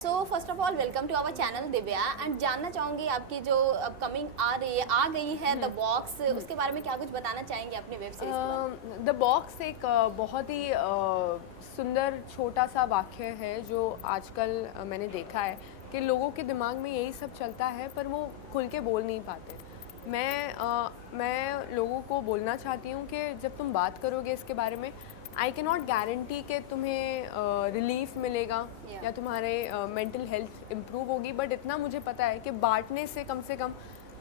So first of all welcome to our channel Divya and जानना चाहूंगी आपकी जो अपकमिंग आ गई है द बॉक्स उसके बारे में क्या कुछ बताना चाहेंगे अपनी वेब सीरीज के बारे में? द बॉक्स एक बहुत ही सुंदर छोटा सा वाक्य है जो आजकल मैंने देखा है कि लोगों के दिमाग में यही सब चलता है पर वो खुल के बोल नहीं पाते। मैं लोगों को बोलना चाहती हूँ कि जब तुम बात करोगे इसके बारे में आई कैन नॉट गारंटी कि तुम्हें रिलीफ मिलेगा या तुम्हारे मेंटल हेल्थ इम्प्रूव होगी, बट इतना मुझे पता है कि बांटने से कम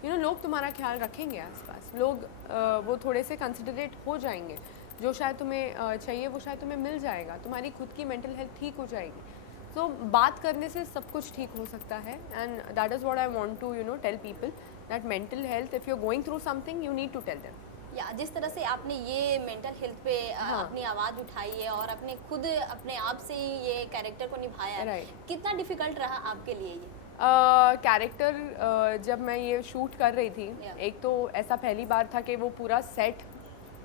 लोग तुम्हारा ख्याल रखेंगे आसपास। लोग वो थोड़े से कंसिडरेट हो जाएंगे। जो शायद तुम्हें चाहिए वो शायद तुम्हें मिल जाएगा। तुम्हारी खुद की मेंटल हेल्थ ठीक हो जाएगी। तो बात करने से सब कुछ ठीक हो सकता है and that is what I want to tell people that mental health if you are going through something you need to tell them. या जिस तरह से आपने ये मेंटल हेल्थ पे अपनी आवाज़ उठाई है और अपने खुद अपने आप से ही ये कैरेक्टर को निभाया है, कितना डिफिकल्ट रहा आपके लिए ये कैरेक्टर? जब मैं ये शूट कर रही थी, एक तो ऐसा पहली बार था कि वो पूरा सेट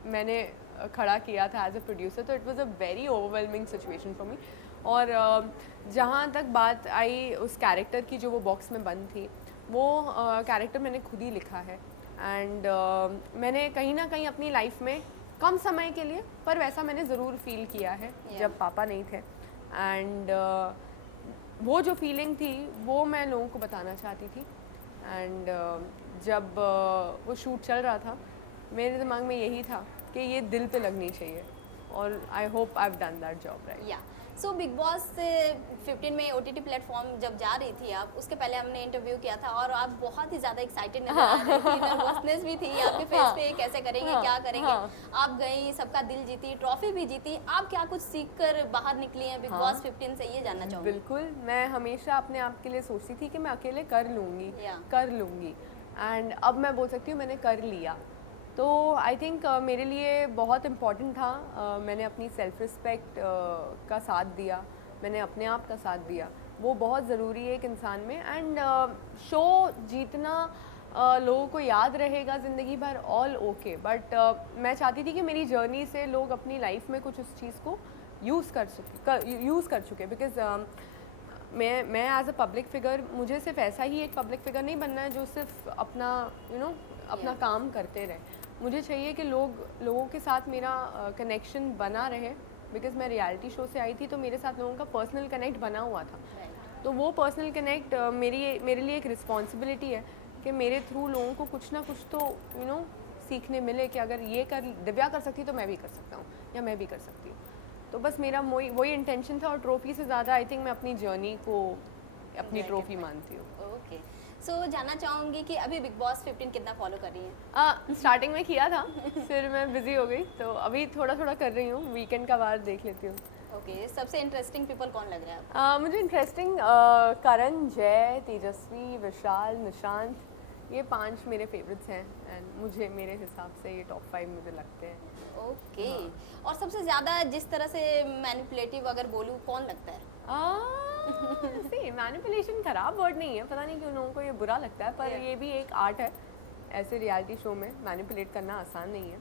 मैंने खड़ा किया था एज अ प्रोड्यूसर, तो it was a very overwhelming situation for me. और जहाँ तक बात आई उस कैरेक्टर की जो वो बॉक्स में बंद थी, वो कैरेक्टर मैंने खुद ही लिखा है एंड मैंने कहीं ना कहीं अपनी लाइफ में कम समय के लिए पर वैसा मैंने ज़रूर फील किया है जब पापा नहीं थे एंड वो जो फीलिंग थी वो मैं लोगों को बताना चाहती थी। एंड जब वो शूट चल रहा था मेरे दिमाग में यही था कि ये दिल पे लगनी चाहिए और I hope I have done that job right. या सो बिग बॉस 15 में OTT प्लेटफॉर्म जब जा रही थी आप, उसके पहले हमने इंटरव्यू किया था और आप बहुत ही ज़्यादा एक्साइटेड नजर आ रही थी, नर्वसनेस भी थी आपके फेस पे, कैसे करेंगे क्या करेंगे। आप गई, सबका दिल जीती, ट्रॉफी भी जीती। आप क्या कुछ सीख कर बाहर निकली हैं बिग बॉस 15 से, ये जानना चाहूँगी। बिल्कुल, मैं हमेशा अपने आप के लिए सोचती थी कि मैं अकेले कर लूँगी एंड अब मैं बोल सकती हूँ मैंने कर लिया। तो आई थिंक मेरे लिए बहुत इम्पॉर्टेंट था। मैंने अपनी सेल्फ रिस्पेक्ट का साथ दिया, मैंने अपने आप का साथ दिया, वो बहुत ज़रूरी है एक इंसान में। एंड शो जीतना लोगों को याद रहेगा ज़िंदगी भर, ऑल ओके, बट मैं चाहती थी कि मेरी जर्नी से लोग अपनी लाइफ में कुछ उस चीज़ को यूज़ कर चुके बिकॉज मैं एज अ पब्लिक फिगर, मुझे सिर्फ ऐसा ही एक पब्लिक फिगर नहीं बनना है जो सिर्फ अपना अपना काम करते रहे। मुझे चाहिए कि लोगों के साथ मेरा कनेक्शन बना रहे बिकॉज मैं रियलिटी शो से आई थी तो मेरे साथ लोगों का पर्सनल कनेक्ट बना हुआ था। तो वो पर्सनल कनेक्ट मेरे लिए एक रिस्पॉन्सिबिलिटी है कि मेरे थ्रू लोगों को कुछ ना कुछ तो सीखने मिले कि अगर ये दिव्या कर सकती तो मैं भी कर सकता हूँ या मैं भी कर सकती हूँ। तो बस मेरा वही इंटेंशन था और ट्रॉफी से ज़्यादा आई थिंक मैं अपनी जर्नी को अपनी ट्रॉफी मानती हूँ। ओके, सो जानना चाहूँगी कि अभी बिग बॉस 15 कितना फॉलो कर रही हैं? स्टार्टिंग में किया था फिर मैं बिजी हो गई तो अभी थोड़ा कर रही हूँ, वीकेंड का बार देख लेती हूँ। ओके, सबसे इंटरेस्टिंग पीपल कौन लग रहा है आपको? मुझे इंटरेस्टिंग करण, जय, तेजस्वी, विशाल, निशांत, ये 5 मेरे फेवरेट्स हैं एंड मुझे मेरे हिसाब से ये टॉप 5 मुझे लगते हैं। ओके, और सबसे ज़्यादा जिस तरह से मैनिपुलेटिव अगर बोलूँ कौन लगता है? मैनिपुलेशन खराब वर्ड नहीं है, पता नहीं क्यों लोगों को ये बुरा लगता है, पर ये भी एक आर्ट है। ऐसे रियलिटी शो में मैनिपुलेट करना आसान नहीं है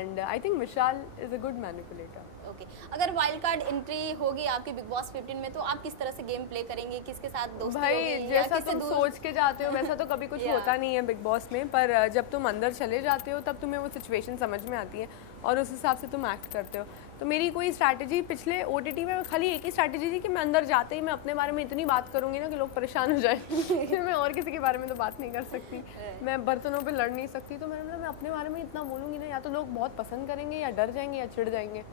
and I think Vishal is a good manipulator. Okay, अगर वाइल्ड कार्ड एंट्री होगी आपकी बिग बॉस 15 में तो आप किस तरह से गेम प्ले करेंगे? किसके साथ दोस्ती भाई होगी जैसा तुम सोच के जाते हो वैसा तो कभी कुछ होता नहीं है बिग बॉस में, पर जब तुम अंदर चले जाते हो तब तुम्हें वो सिचुएशन समझ में आती है और उस हिसाब से तुम एक्ट करते हो। तो मेरी कोई स्ट्रैटेजी पिछले OTT में खाली एक ही स्ट्रैटेजी थी कि मैं अंदर जाते ही मैं अपने बारे में इतनी बात करूँगी ना कि लोग परेशान हो जाए फिर मैं और किसी के बारे में तो बात नहीं कर सकती, मैं बर्तनों पे लड़ नहीं सकती। तो मैंने बोला मैं अपने बारे में इतना बोलूँगी ना या तो लोग बहुत पसंद करेंगे या डर जाएंगे या चिढ़ जाएंगे।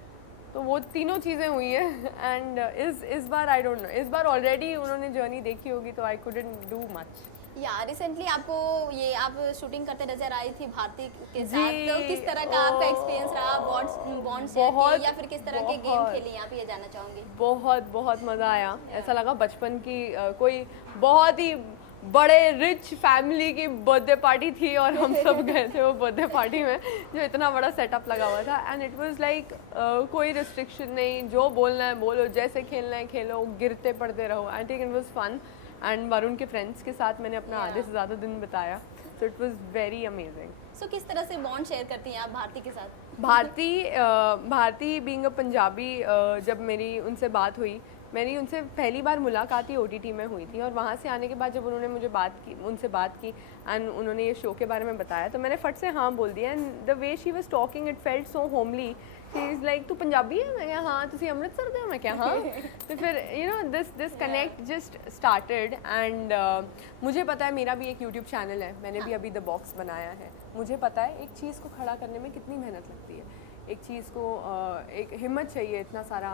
तो वो तीनों चीज़ें हुई हैं एंड इस बार आई डोंट नो, इस बार ऑलरेडी उन्होंने जर्नी देखी होगी तो आई कुडंट डू मच। या रिसेंटली आपको ये आप शूटिंग करते नजर आई थी भारती के साथ, तो किस तरह का आपका एक्सपीरियंस रहा? बॉन्ड्स या फिर किस तरह के गेम खेली आप, ये जानना चाहूँगी। बहुत मज़ा आया। ऐसा लगा बचपन की कोई बहुत ही बड़े रिच फैमिली की बर्थडे पार्टी थी और हम सब गए थे वो बर्थडे पार्टी में जो इतना बड़ा सेटअप लगा हुआ था एंड इट वाज लाइक कोई रिस्ट्रिक्शन नहीं, जो बोलना है बोलो, जैसे खेलना है खेलो, गिरते पड़ते रहो। I think it was fun and Varun के फ्रेंड्स के साथ मैंने अपना आधे से ज़्यादा दिन बिताया, so it was very amazing. So किस तरह से बॉन्ड शेयर करती हैं आप भारती के साथ? भारती बीइंग अ पंजाबी, जब मेरी उनसे बात हुई मेरी उनसे पहली बार मुलाकात ही OTT में हुई थी, और वहाँ से आने के बाद जब उन्होंने मुझे उनसे बात की एंड उन्होंने ये शो के बारे में बताया, तो मैंने फट से हाँ बोल दिया। And the way she was talking it felt so homely. She is like, तू पंजाबी है? मैं क्या हाँ। तुसी अमृतसर दे? मैं क्या हाँ। तो फिर you know this connect just started. And मुझे पता है मेरा भी एक यूट्यूब चैनल है, मैंने भी अभी द बॉक्स बनाया है। मुझे पता है एक चीज़ को खड़ा करने में कितनी मेहनत लगती है, एक चीज़ को एक हिम्मत चाहिए, इतना सारा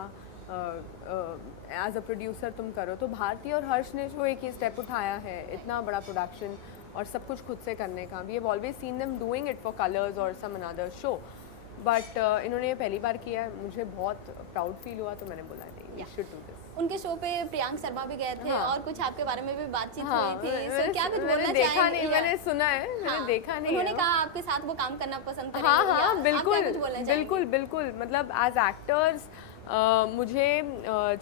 एज अ प्रोड्यूसर तुम करो। तो भारती और हर्ष ने जो एक ये स्टेप उठाया है, इतना बड़ा प्रोडक्शन और सब कुछ खुद से करने का, we have always seen them doing it for Colors और सम अनदर शो, बट इन्होंने ये पहली बार किया है। मुझे बहुत प्राउड फील हुआ, तो मैंने बोला नहीं, वी शुड डू दिस। उनके शो पे प्रियांक शर्मा भी गए थे। हाँ। और कुछ आपके बारे में भी बातचीत हाँ, हुई थी। सो क्या कुछ बोलना मैंने देखा नहीं, चाहेंगे? मैंने सुना है, मैंने देखा नहीं। उन्होंने कहा आपके साथ वो काम करना पसंद करेंगे। हाँ या हाँ आप बिल्कुल क्या कुछ बोलना चाहेंगे? बिल्कुल बिल्कुल। मतलब एज एक्टर्स मुझे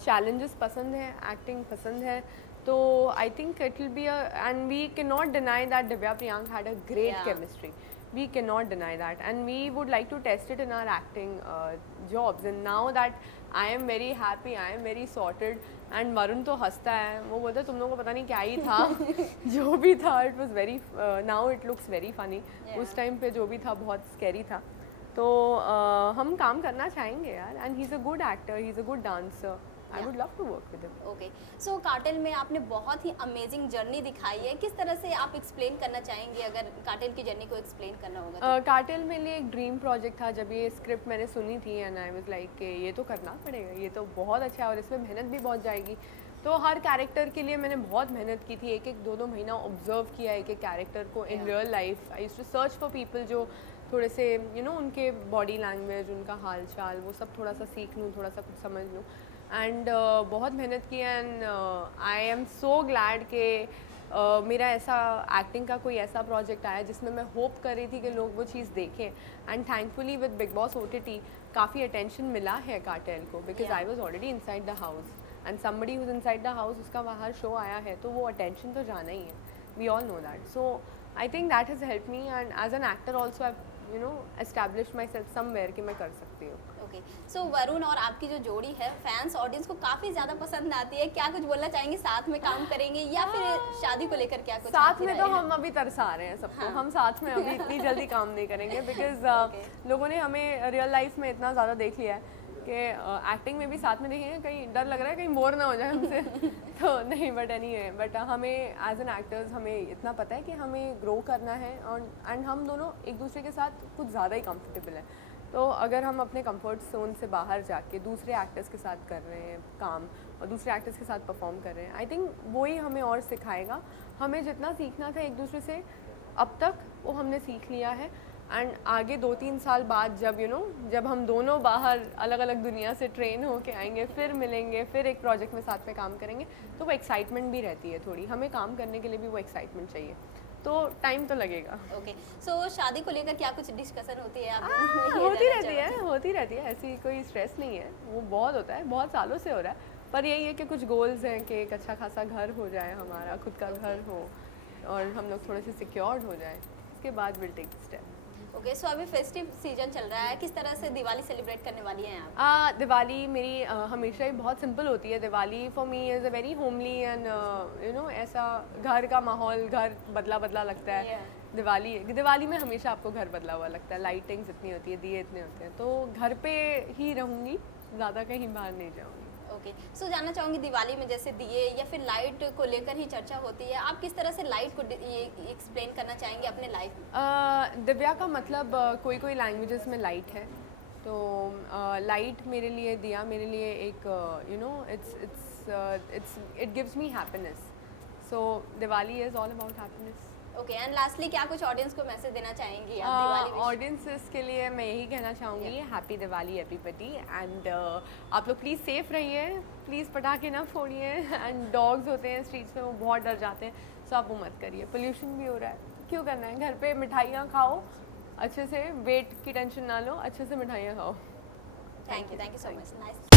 चैलेंजेस पसंद है, एक्टिंग पसंद है, तो I think it will be and we can not deny that Divya Priyank had a great chemistry. We cannot deny that, and we would like to test it in our acting jobs. And now that I am very happy, I am very sorted, and Varun तो हंसता है, वो बोलता है तुम लोगों को पता नहीं क्या ही था जो भी था, it was very now it looks very funny. उस टाइम पे जो भी था बहुत scary था. तो हम काम करना चाहेंगे यार, and he's a good actor, he's a good dancer. I would love to work with him. Okay. So cartel में आपने बहुत ही अमेजिंग जर्नी दिखाई है, किस तरह से आप एक्सप्लेन करना चाहेंगे अगर कार्टेल की जर्नी को एक्सप्लेन करना होगा तो? कार्टेल मेरे लिए एक ड्रीम प्रोजेक्ट था जब ये स्क्रिप्ट मैंने सुनी थी, एंड आई वाज लाइक ये तो करना पड़ेगा, ये तो बहुत अच्छा है और इसमें मेहनत भी बहुत जाएगी. तो हर कैरेक्टर के लिए मैंने बहुत मेहनत की थी, एक एक दो महीना ऑब्जर्व किया एक एक कैरेक्टर को in real life. I used to search for people जो थोड़े से उनके बॉडी लैंग्वेज, उनका हाल चाल, वो सब थोड़ा सा सीख लूँ, थोड़ा सा कुछ समझ लूँ. एंड बहुत मेहनत की, and I am so glad कि मेरा ऐसा एक्टिंग का कोई ऐसा प्रोजेक्ट आया जिसमें मैं होप कर रही थी कि लोग वो चीज़ देखें. And thankfully with Bigg Boss OTT काफ़ी अटेंशन मिला है कार्टेल को, because I was already inside the house, and somebody who's inside the house, उसका बाहर शो आया है तो वो अटेंशन तो जाना ही है. We all know that. So I think that has help me, and as an actor also I establish myself somewhere कि मैं कर सकती हूँ. ओके. सो वरुण और आपकी जो जोड़ी है फैंस ऑडियंस को काफी ज्यादा पसंद आती है, क्या कुछ बोलना चाहेंगे? साथ में काम करेंगे या फिर शादी को लेकर क्या कुछ? साथ में तो हम अभी तरसा रहे हैं सबको. हाँ. हम साथ में अभी इतनी जल्दी काम नहीं करेंगे, बिकॉज लोगों ने हमें रियल लाइफ में इतना ज़्यादा देख लिया है कि एक्टिंग में भी साथ में देखेंगे, कहीं डर लग रहा है कहीं बोर ना हो जाए हमसे. तो नहीं, बट एनीवे, बट हमें एज एन एक्टर्स हमें इतना पता है कि हमें ग्रो करना है, और एंड हम दोनों एक दूसरे के साथ कुछ ज़्यादा ही कंफर्टेबल हैं. तो अगर हम अपने कंफर्ट जोन से बाहर जाके दूसरे एक्टर्स के साथ कर रहे हैं काम और दूसरे एक्टर्स के साथ परफॉर्म कर रहे हैं, आई थिंक वही हमें और सिखाएगा. हमें जितना सीखना था एक दूसरे से अब तक वो हमने सीख लिया है, एंड आगे 2-3 साल बाद जब जब हम दोनों बाहर अलग अलग दुनिया से ट्रेन होके आएंगे, फिर मिलेंगे, फिर एक प्रोजेक्ट में साथ में काम करेंगे, तो वो एक्साइटमेंट भी रहती है थोड़ी. हमें काम करने के लिए भी वो एक्साइटमेंट चाहिए, तो टाइम तो लगेगा. ओके. सो शादी को लेकर क्या कुछ डिस्कशन होती है? होती रहती है, ऐसी कोई स्ट्रेस नहीं है. वो बहुत होता है, बहुत सालों से हो रहा है, पर यही है कि कुछ गोल्स हैं कि एक अच्छा खासा घर हो जाए, हमारा खुद का घर हो, और हम लोग थोड़े से सिक्योर्ड हो जाए, उसके बाद विल टेक स्टेप. ओके. सो अभी फेस्टिव सीजन चल रहा है, किस तरह से दिवाली सेलिब्रेट करने वाली हैं आप? दिवाली मेरी हमेशा ही बहुत सिंपल होती है. Diwali for me is a very homely and ऐसा घर का माहौल, घर बदला लगता है. दिवाली में हमेशा आपको घर बदला हुआ लगता है, लाइटिंग्स इतनी होती है, दिए इतने होते हैं, तो घर पे ही रहूँगी, ज़्यादा कहीं बाहर नहीं जाऊँगी. ओके. सो जानना चाहूँगी दिवाली में जैसे दिए या फिर लाइट को लेकर ही चर्चा होती है, आप किस तरह से लाइट को ये एक्सप्लेन करना चाहेंगे अपने लाइफ में? दिव्या का मतलब कोई लैंग्वेजेस में लाइट है, तो लाइट मेरे लिए, दिया मेरे लिए एक it gives me happiness. So Diwali is all about happiness. Okay. And lastly क्या कुछ ऑडियंस को मैसेज देना चाहेंगी आप दिवाली? ऑडियंसेस के लिए मैं यही कहना चाहूँगी, हैप्पी दिवाली एवरीबॉडी, एंड आप लोग प्लीज़ सेफ रहिए, प्लीज़ पटाखे ना फोड़िए, एंड डॉग्स होते हैं स्ट्रीट्स में, वो बहुत डर जाते हैं, सो आप वो मत करिए. पोल्यूशन भी हो रहा है, क्यों करना है? घर पे मिठाइयाँ खाओ अच्छे से, वेट की टेंशन ना लो, अच्छे से मिठाइयाँ खाओ. Thank you so much. Nice.